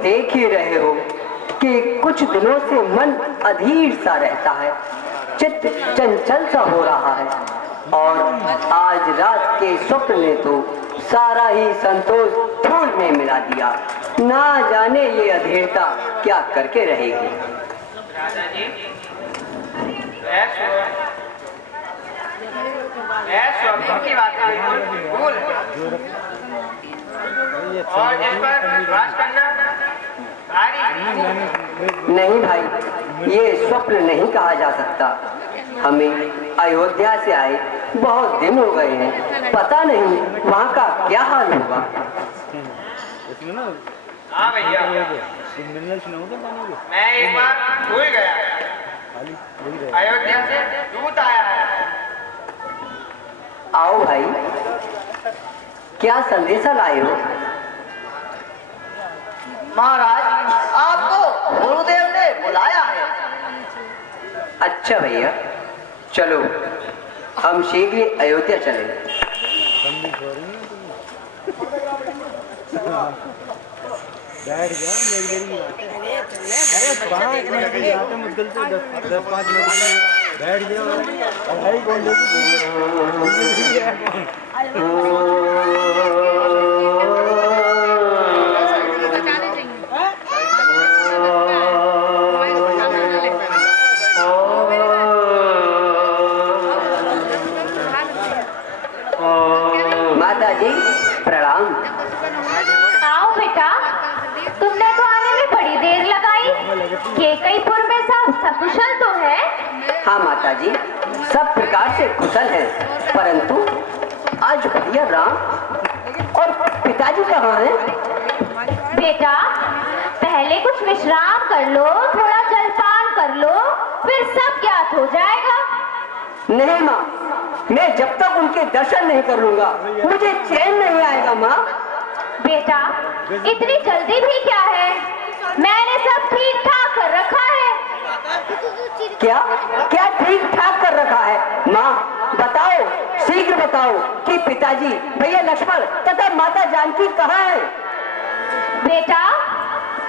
देख ही रहे हो कि कुछ दिनों से मन अधीर सा रहता है, चित्त चंचल सा हो रहा है और आज रात के स्वप्न ने तो सारा ही संतोष धूल में मिला दिया। ना जाने ये अधीरता क्या करके रहेगी। राजा जी, स्वप्न की बात भूल और जिस पर विश्वास करना नहीं भाई, ये स्वप्न नहीं कहा जा सकता। हमें अयोध्या से आए बहुत दिन हो गए हैं, पता नहीं वहाँ का क्या हाल होगा। हाँ भैया, मैं एक बार भूल गया, अयोध्या से दूत आया है। आओ भाई, क्या संदेशा लाए हो? महाराज, आपको गुरुदेव ने बुलाया है। अच्छा भैया, चलो हम शीघ्र अयोध्या चले। बैठ जा, अरे 5 मिनट की बात है, मुश्किल से 10-5 मिनट बैठ जाओ। भाई कौन माता जी प्रणाम। आओ बेटा, तुमने तो आने में बड़ी देर लगाई। केकईपुर में सब सकुशल तो है? हाँ माता जी, सब प्रकार से कुशल है, परंतु आज भैया राम और पिताजी कहाँ हैं? बेटा, पहले कुछ विश्राम कर लो, थोड़ा जलपान कर लो, फिर सब ज्ञात हो जाएगा। नहीं माँ, मैं जब तक उनके दर्शन नहीं कर लूंगा मुझे चैन नहीं आएगा माँ। बेटा, इतनी जल्दी भी क्या है? मैंने सब ठीक ठाक कर रखा है। क्या क्या ठीक ठाक कर रखा है? माँ बताओ, शीघ्र बताओ कि पिताजी, भैया लक्ष्मण तथा माता जानकी कहाँ है? बेटा,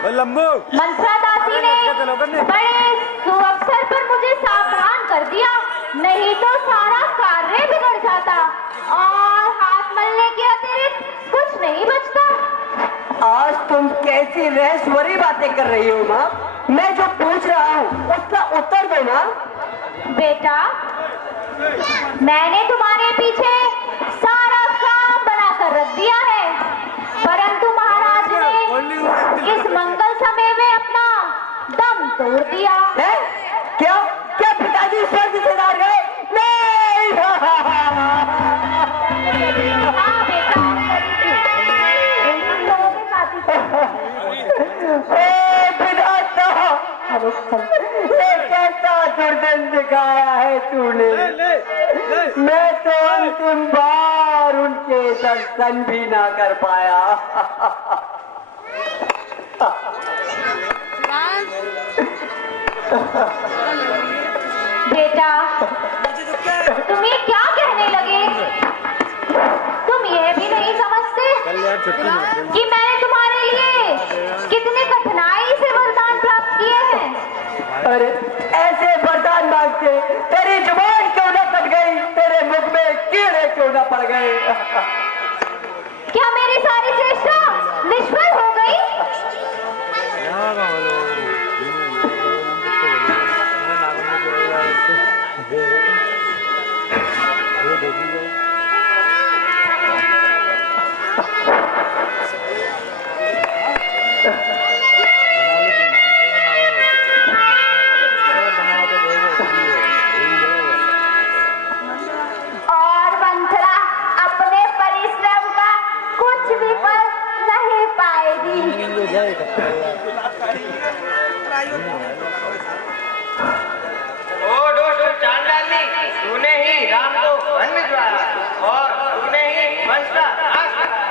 मंत्रा दासी ने बड़े सुअवसर पर मुझे सावधान कर दिया, नहीं तो सारा कार्य बिगड़ जाता और हाथ मलने के अतिरिक्त कुछ नहीं बचता। आज तुम कैसी रहस्यमयी बातें कर रही हो माँ? मैं जो पूछ रहा हूँ उसका उत्तर दो माँ। बेटा, मैंने तुम्हारे पीछे सारा काम बना कर रख दिया है, परंतु महाराज ने इस मंगल समय में अपना दम तोड़ दिया है। क्या क्या पिताजी स्वर्ग से डाल गए? नहीं। हाँ बेटा, ये कैसा दुर्दन दिखाया है तूने? मैं तो अंतिम बार उनके दर्शन भी ना कर पाया। बेटा, तुम ये क्या कहने लगे? तुम ये भी नहीं समझते कि मैंने तुम्हारे लिए कितने कठिनाई से वरदान प्राप्त किए हैं। अरे ऐसे वरदान मांगते तेरी जुबान क्यों न कट गई, तेरे मुख में कीड़े क्यों न पड़ गए? क्या मेरी सारी चेष्टा निष्फल हो गई? और मंथरा अपने परिश्रम का कुछ भी फल नहीं पाएगी। ओ दोस्त चांडाली, तूने ही राम को वन भिजवाया और तूने ही वंश का नाश कराया।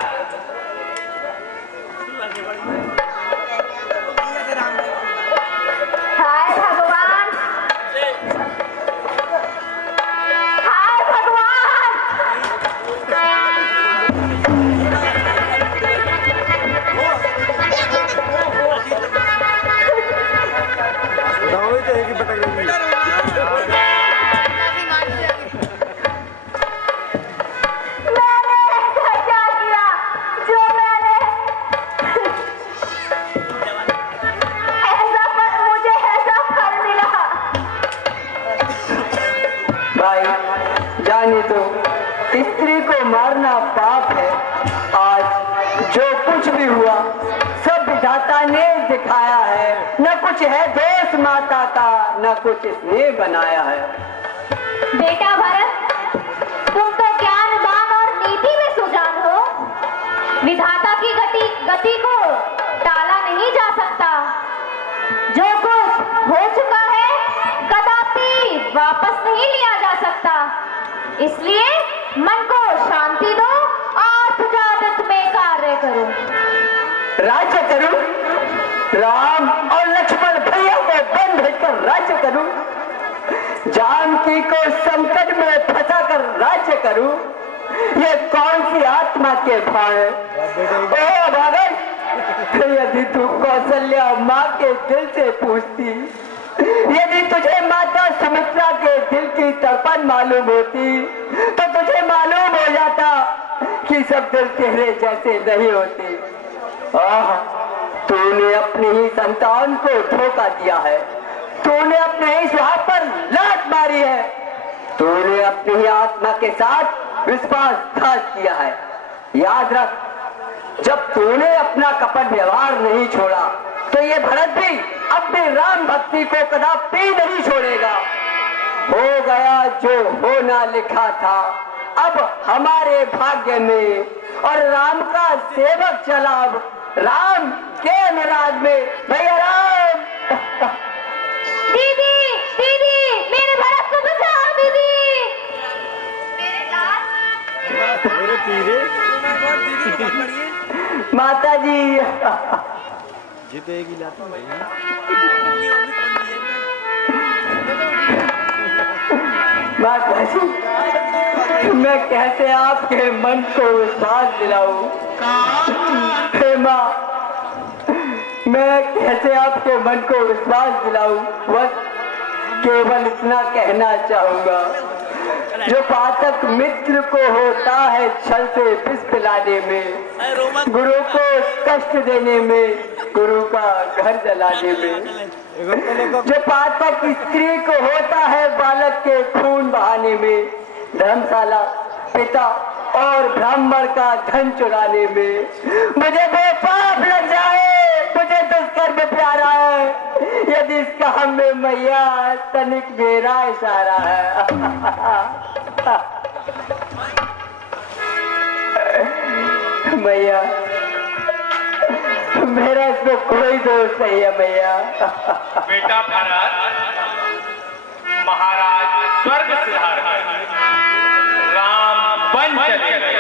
हाय भगवान, हाय भगवान। तो स्त्री को मारना पाप है। आज जो कुछ भी हुआ सब विधाता ने दिखाया है। न कुछ है दोष माता का, न कुछ इसने बनाया है। बेटा भरत, तुम तो ज्ञान दान और नीति में सुजान हो। विधाता की गति को टाला नहीं जा सकता। जो कुछ हो चुका है कदापि वापस नहीं लिया जा सकता। इसलिए मन को शांति दो और प्रजातंत्र में कार्य करो। राज्य करूं, राम और लक्ष्मण भैया को बंद कर राज्य करूं, जानकी को संकट में फंसा कर राज्य करूं, ये कौन सी आत्मा के भाव है? ओ भागन, यदि तू कौशल्या माँ के दिल से पूछती, यदि तुझे माता सुमित्रा के दिल की तड़पन मालूम होती, तो तुझे मालूम हो जाता कि सब दिल तेरे जैसे नहीं होते। तूने अपनी ही संतान को धोखा दिया है, तूने अपने ही सुहाग पर लात मारी है, तूने अपनी ही आत्मा के साथ विश्वासघात किया है। याद रख, जब तूने अपना कपट व्यवहार नहीं छोड़ा तो ये भरत भी अपनी राम भक्ति को कदापि नहीं छोड़ेगा। हो गया जो होना लिखा था अब हमारे भाग्य में, और राम का सेवक चला अब राम के अनुराग में। भैया राम। दीदी, दीदी, मेरे भरत को बचाओ दीदी। मेरे लाल। मेरे पीरे। माता जी। जीतेगी लाती माता जी, मैं कैसे आपके मन को विश्वास दिलाऊं? हे माँ, मैं कैसे आपके मन को विश्वास दिलाऊं? बस केवल इतना कहना चाहूंगा, जो पातक मित्र को होता है छल से विष पिलाने में, गुरु को कष्ट देने में, गुरु का घर जलाने में, जो पातक स्त्री को होता है बालक के खून बहाने में, धर्मशाला पिता और ब्राह्मण का धन चुराने में, मुझे वो पाप लग जाए, मुझे दुष्कर्म प्यारा है, यदि इसका हमें मैया तनिक मेरा इशारा है। मैया, मेरा इसमें कोई दोष नहीं है मैया। बेटा भरत, महाराज स्वर्ग सिधार राम बन चले गए,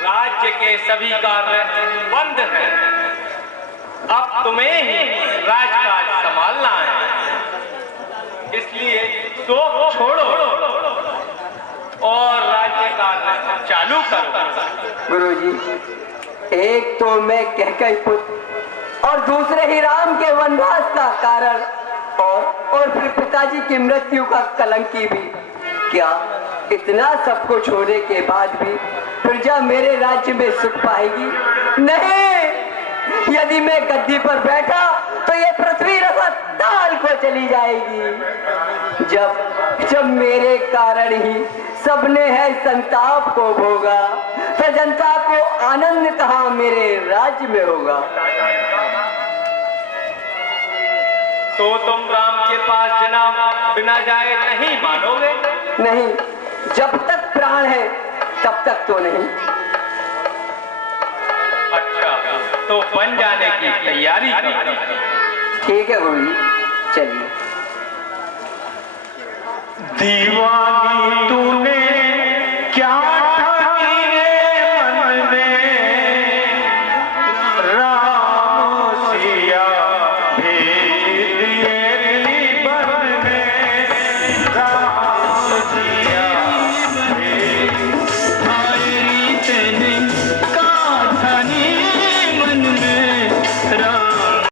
राज्य के सभी कार्य बंद हैं, अब तुम्हें ही राजकाज संभालना है, इसलिए शोक छोड़ो और राज्य कार्य चालू करो। गुरुजी, एक तो मैं कहकई पुत्र और दूसरे ही राम के वनवास का कारण, और फिर पिताजी की मृत्यु का कलंकी भी। क्या इतना सब कुछ होने के बाद भी प्रजा मेरे राज्य में सुख पाएगी? नहीं, यदि मैं गद्दी पर बैठा तो ये पृथ्वी रसाल को चली जाएगी। जब मेरे कारण ही सबने है संताप को भोगा, तो जनता को आनंद कहाँ मेरे राज्य में होगा? तो तुम राम के पास बिना जाए नहीं मानोगे? नहीं, जब तक प्राण है तब तक तो नहीं। अच्छा, तो बन जाने की तैयारी करो। ठीक है गुरुजी, चलिए। दीवान